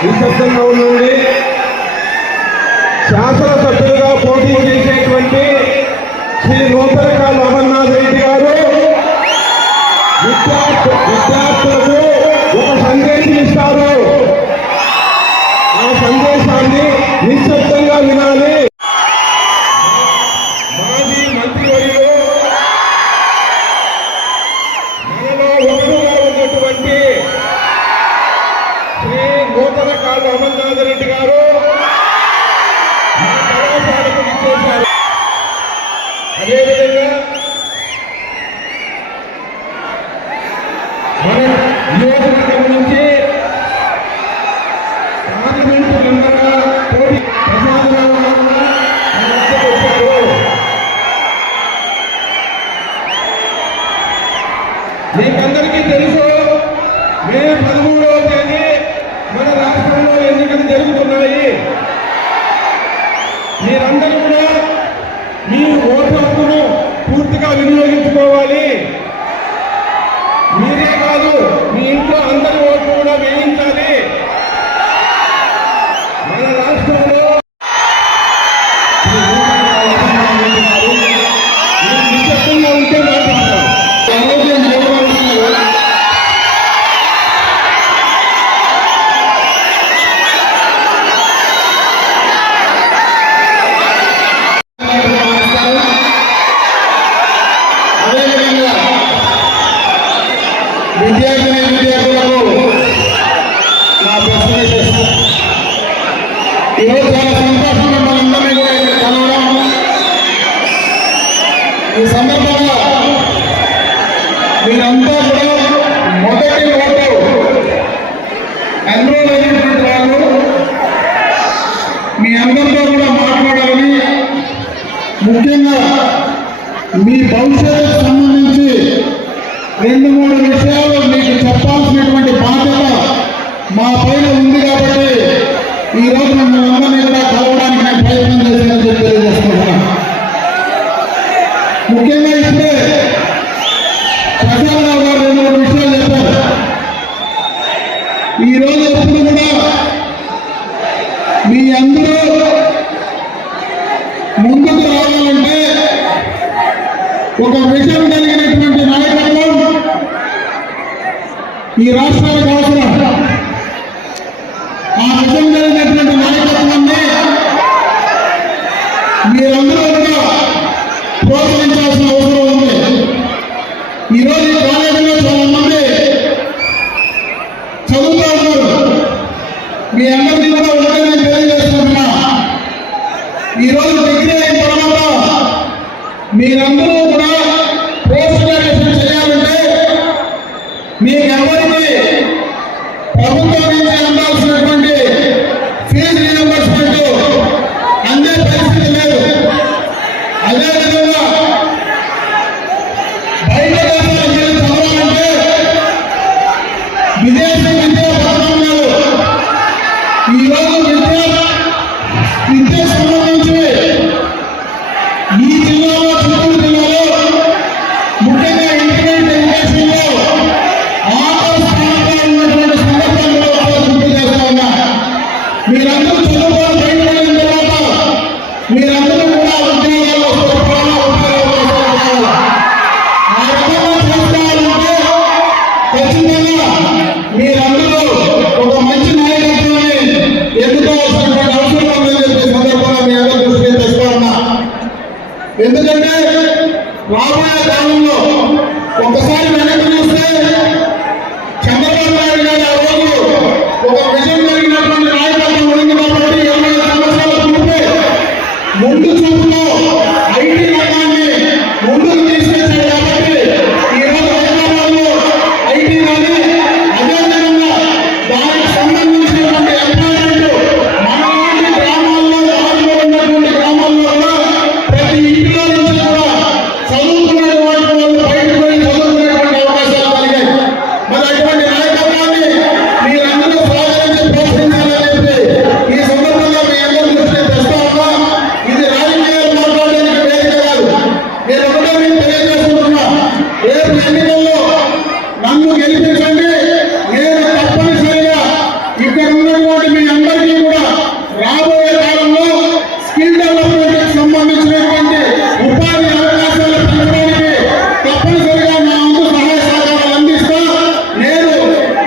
నిశ్శబ్దంగా ఉండండి. శాసనసభ్యులుగా పోటీ చేసేటువంటి శ్రీ నూతనకాల అమర్నాథ్ రెడ్డి గారు విద్యార్థులకు ఒక సందేశం ఇస్తారు. ఆ సందేశాన్ని నిశ్శబ్దంగా వినాలి. మాజీ మంత్రివర్యులు మనలో ఒకరుగా ఉన్నటువంటి శ్రీ నూతనకాల అమర్నాథ్ రెడ్డి గారు కళాశాలకు ఇచ్చేశారు. అదేవిధంగా మన నియోజకవర్గం నుంచి పార్లమెంటు మెంబర్గా పోటీ ప్రసాదరావు వచ్చారు. మీకందరికీ తెలుసు, మే 13వ తేదీ మన రాష్ట్రంలో ఎన్నికలు జరుగుతున్నాయి. మీరందరూ కూడా మీ ఓటు హక్కును పూర్తిగా వినియోగించుకోవాలి. మీరే కాదు, మీ ఇంట్లో అందరి ఓట్లు కూడా వేయించాలి. మన రాష్ట్రంలో నిశ్శబ్దంగా ఉంటే మాట్లాడతారు. విద్యార్థులకు నా ప్రశ్న ఈరోజు చాలా సంతోషంగా మనందరినీ కూడా ఇక్కడ కలవడం. ఈ సందర్భంగా మీరంతా కూడా మొదటి ఓటు ఎన్రోల్ అయినటువంటి వాళ్ళు మీ అందరితో కూడా మాట్లాడాలని, ముఖ్యంగా మీ భవిష్యత్తుకు సంబంధించి 2-3 విషయాలు మీకు చెప్పాల్సినటువంటి బాధ్యత మా పైన ఉంది. కాబట్టి ఈరోజు మమ్మల్ని కూడా కలవడానికి నేను ప్రయత్నం చేశానని చెప్పి తెలియజేసుకుంటున్నాను. ముఖ్యంగా ఇప్పుడే ప్రసాదరావు గారు 2-3 విషయాలు చెప్పారు. ఈరోజు ఎప్పుడు కూడా మీ అందరూ ముందుకు రావాలంటే ఒక విషయం కలిగినటువంటి నాయకత్వం ఈ రాష్ట్రానికి అవసరం. ఆ విషయం కలిగినటువంటి నాయకత్వాన్ని మీరందరూ కూడా ప్రోత్సహించాల్సిన అవసరం ఉంది. ఈరోజు ఈ కాలేజీలో చాలా మంది చదువుతా ఉన్నారు. మీ అందరికీ కూడా ఒకటే నేను తెలియజేస్తున్నా, ఈరోజు డిగ్రీ అయిన తర్వాత మీరందరూ కూడా పోస్ట్ గ్రాడ్యుయేషన్ చేయాలంటే మీకెవరికి ప్రభుత్వం నుంచి అందాల్సినటువంటి ఫీజు రియంబర్స్మెంట్ అందే పరిస్థితి లేదు. అదేవిధంగా బయట దేశాలకు వెళ్ళి చదవాలంటే విదేశీ విద్యా ప్రమాణాలు ఈరోజు విద్య సంబంధించి ఈ జిల్లాలో చిత్తూరు జిల్లాలో ఎందుకంటే రాబోయే కాలంలో ఒకసారి వెనక్కి చూస్తే చంద్రబాబు నాయుడు గారు ఆ రోజు ఒక విజయం కలిగినటువంటి నాయకత్వం ఉంది కాబట్టి 25 సంవత్సరాల పూర్తి ముందు చూపులో ఐటీ రంగాన్ని ముందుకు తీసుకొచ్చారు కాబట్టి ఈరోజు హైదరాబాద్ లో ఐటీ కానీ అదేవిధంగా దానికి సంబంధించినటువంటి ఎంప్లాయ్మెంట్ మనలాంటి గ్రామాల్లో దారిలో ఉన్నటువంటి గ్రామాల్లో కూడా ప్రతి ఇంట్లో నుంచి కూడా చదువుకున్నటువంటి వాళ్ళు బయటకు పోయి చదువుకునేటువంటి అవకాశాలు కలిగాయి. మరి అటువంటి నాయకత్వాన్ని మీరందరూ స్వాగతించి ప్రోత్సహించాలని చెప్పి ఈ సందర్భంగా మీ అందరూ దృష్టి తెస్తా ఉన్నా. ఇది రాజకీయాలు మాట్లాడడానికి వేదిక కాదు. నేను ఒకటే మీకు తెలియజేసుకుంటున్నా, రేపు ఎన్నికల్లో నన్ను గెలిపించండి. నేను తప్పనిసరిగా ఇక్కడ ఉన్నటువంటి మీ అందరికీ కూడా రాబోయే కాలంలో స్కిల్ డెవలప్మెంట్ సంబంధించినటువంటి ఉపాధి అవకాశాలు పెంచడానికి తప్పనిసరిగా నా వంతు సహాయ సహకారాలు అందిస్తా. నేను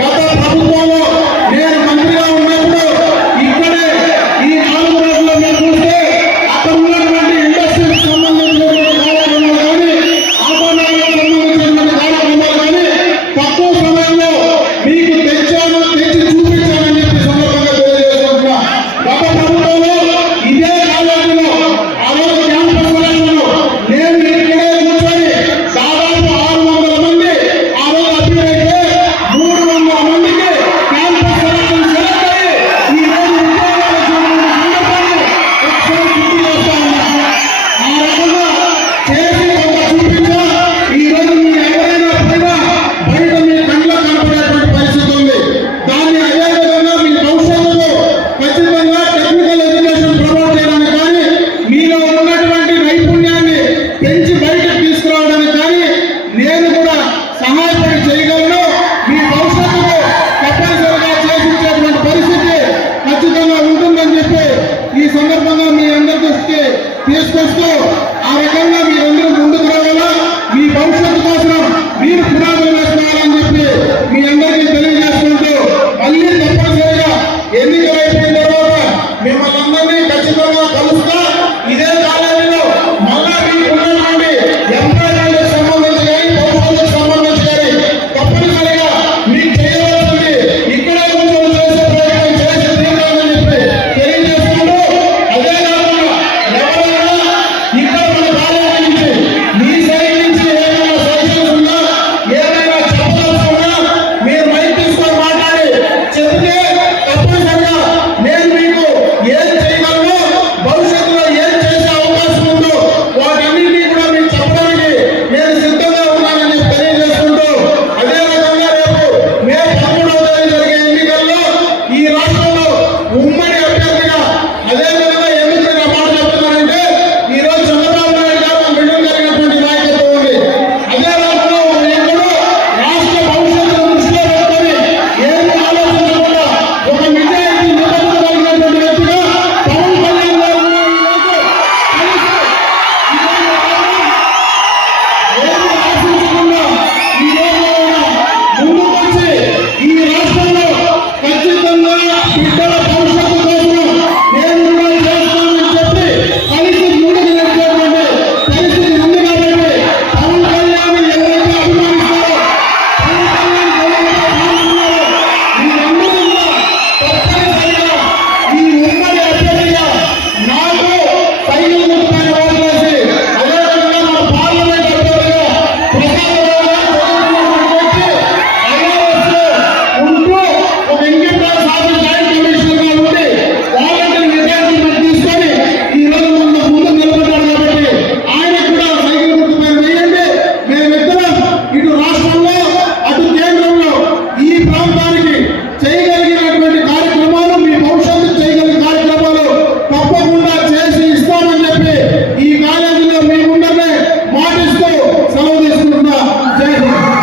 గత ప్రభుత్వంలో నేను మంత్రిగా ఉన్నప్పుడు ఇక్కడే ఈ 4 రోజుల్లో మీరు చూస్తే అక్కడ ఉన్నటువంటి ఇండస్ట్రీకి సంబంధించినటువంటి కార్యక్రమాలు కానీ ఆభరణాలకు సంబంధించినటువంటి కార్యక్రమాలు కానీ తక్కువ సమయంలో మీకు తెచ్చి చూపించాలని చెప్పి సందర్భంగా తెలియజేసుకుంటున్నా. గత ప్రభుత్వంలో ఇదే కాలేజీలో ఆ రోజు క్యాంపస్ సెలక్షన్లో నేను ఇక్కడే కూర్చొని దాదాపు 600 మంది ఆ రోజు అప్పీల్ అయితే 300 మందికి క్యాంపస్ సెలక్షన్ సెలెక్ట్ అయ్యి ఈ రోజు ఉద్యోగాలు వచ్చినటువంటి సందర్భాన్ని ఒకసారి గుర్తు చేస్తా ఉన్నా. ఆ రకంగా చేసి కొంత చూపించా ఈ రోజు మీ ఎవరైనా పైన బయట మీ కళ్ళ కనపడేటువంటి పరిస్థితి ఉంది. దాన్ని అదే విధంగా మీ భవిష్యత్తులో ఖచ్చితంగా టెక్నికల్ ఎడ్యుకేషన్ ప్రమోట్ చేయడానికి కానీ మీలో ఉన్నటువంటి నైపుణ్యాన్ని పెంచి బయటకు తీసుకురావడానికి కానీ నేను కూడా సహాయపడి చేయగలను. మీ భవిష్యత్తులో తప్పనిసరిగా చేసించేటువంటి పరిస్థితి ఖచ్చితంగా ఉంటుందని చెప్పి ఈ సందర్భంగా మీ అందరి దృష్టికి తీసుకొస్తూ ఆ రకంగా మీరందరూ ముందుకు రావాలా. మీ భవిష్యత్తు కోసం మీరు పునాది